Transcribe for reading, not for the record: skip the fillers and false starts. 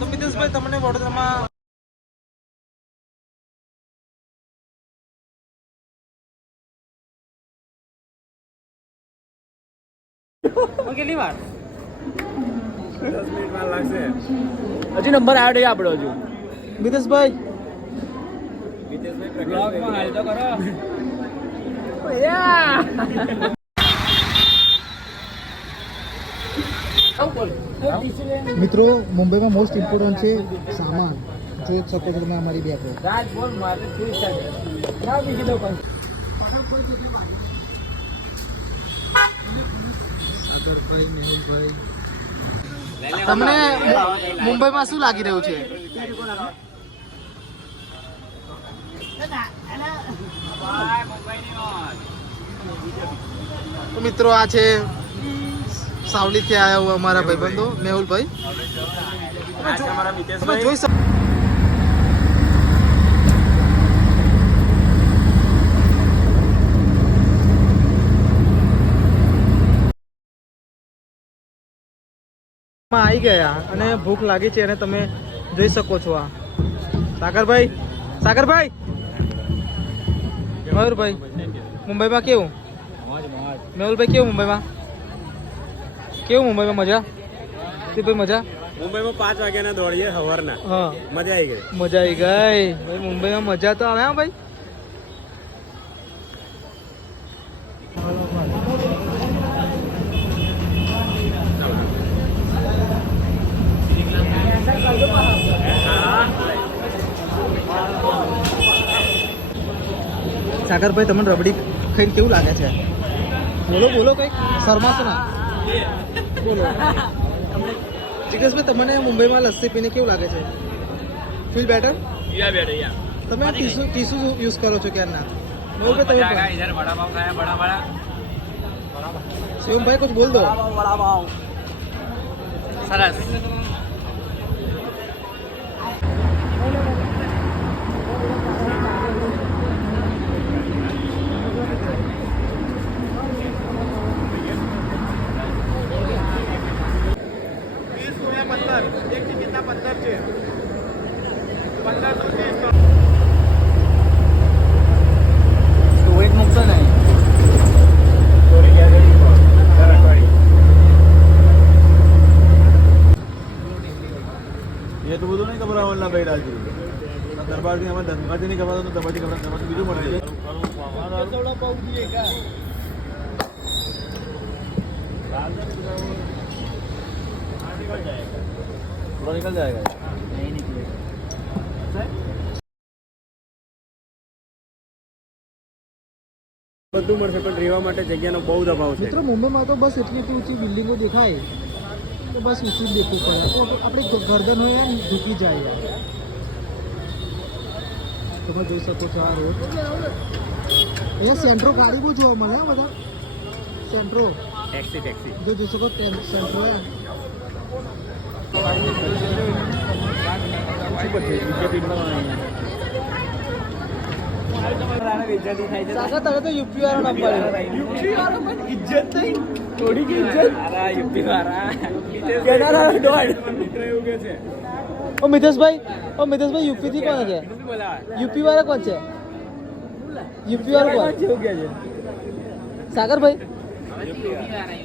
તો મિતેશભાઈ તમને વડોદરામાં કેટલી વાર 10 મિનિટ વાર લાગશે. હજી નંબર આવ્યો નહીં આપણો હજુ. મિતેશભાઈ બ્લોગમાં હાલ તો કરો. મિત્રો મુંબઈમાં મોસ્ટ ઇમ્પોર્ટન્ટ છે સામાન. જોઈ શકો છો તમે અમારી બેગ. રાજ બોલ મારે ફ્રી સ્ટાર્ટ ના બીજી દો પણ સાગરભાઈ, મેહુલભાઈ, તમને મુંબઈમાં શું લાગી રહ્યું છે? તો મિત્રો આ છે સાવલીથી આવ્યા હોય અમારા ભાઈબંધો મેહુલભાઈ. તમે જોઈ શકો આવી ગયા અને ભૂખ લાગી છે અને તમે જોઈ શકો છો. આ સાગરભાઈ, સાગરભાઈ, મયુરભાઈ, મુંબઈમાં કેવું? મેહુલભાઈ કેવું મુંબઈમાં? કેવું મુંબઈમાં? મજા? તે ભાઈ મજા? મુંબઈમાં 5 વાગ્યાના દોડીએ સવારના. હા, મજા આવી ગઈ. મજા આવી ગઈ ભાઈ. મુંબઈમાં મજા તો આવે. હા ભાઈ. સાગરભાઈ, તમને રબડી ખાઈને કેવું લાગે છે? બોલો બોલો, કઈક શરમાશો ના. બોલો. જિગ્નેશભાઈ, તમને મુંબઈમાં લસ્સી પીને કેવું લાગે છે? Feel better? તમે ટીસુ યુઝ કરો છો ક્યાં ના? શિવમભાઈ કુછ બોલ દો. સરસ. સ્ટોરેજ મૂકતો નહીં. એ તો બધું નહીં ખબર આવવાના ભાઈ રાજુ. દરબારથી અમારે દરબારથી નહીં ખબર તો દરબારથી ખબર દરબારથી બીજું મળે છે. थोड़ा निकल जाएगा. નહીં નીકળે. બધું મળશે પણ રહેવા માટે જગ્યાનો બહુ જ અભાવ છે. મિત્રો મુંબઈમાં તો બસ એટલી ઊંચી બિલ્ડિંગો દેખાય તો બસ ઊંચું જ દેખવું પડે. તો આપણે ગરદન હોય ને ઝૂકી જાય. તમે જોઈ શકો છો આ રોડ. અહીંયા સેન્ટ્રો ગાડી બહુ જોવા મળે. બધા સેન્ટ્રો ટેક્સી જો જોઈ શકો સેન્ટ્રો. સાગર, તમે તો યુપી વાળો નામ પાડ્યો. યુપી વાળો પણ ઇજ્જત નહીં. થોડી કે ઇજ્જત. અરે યુપી વાળા કેનારા ડોડ એવું કે છે. ઓ મિતેશભાઈ, યુપી થી કોણ છે? યુપી વાળા કોણ છે? યુપી વાળો કોણ? કેવું કે છે? સાગરભાઈ, યુપી વાળા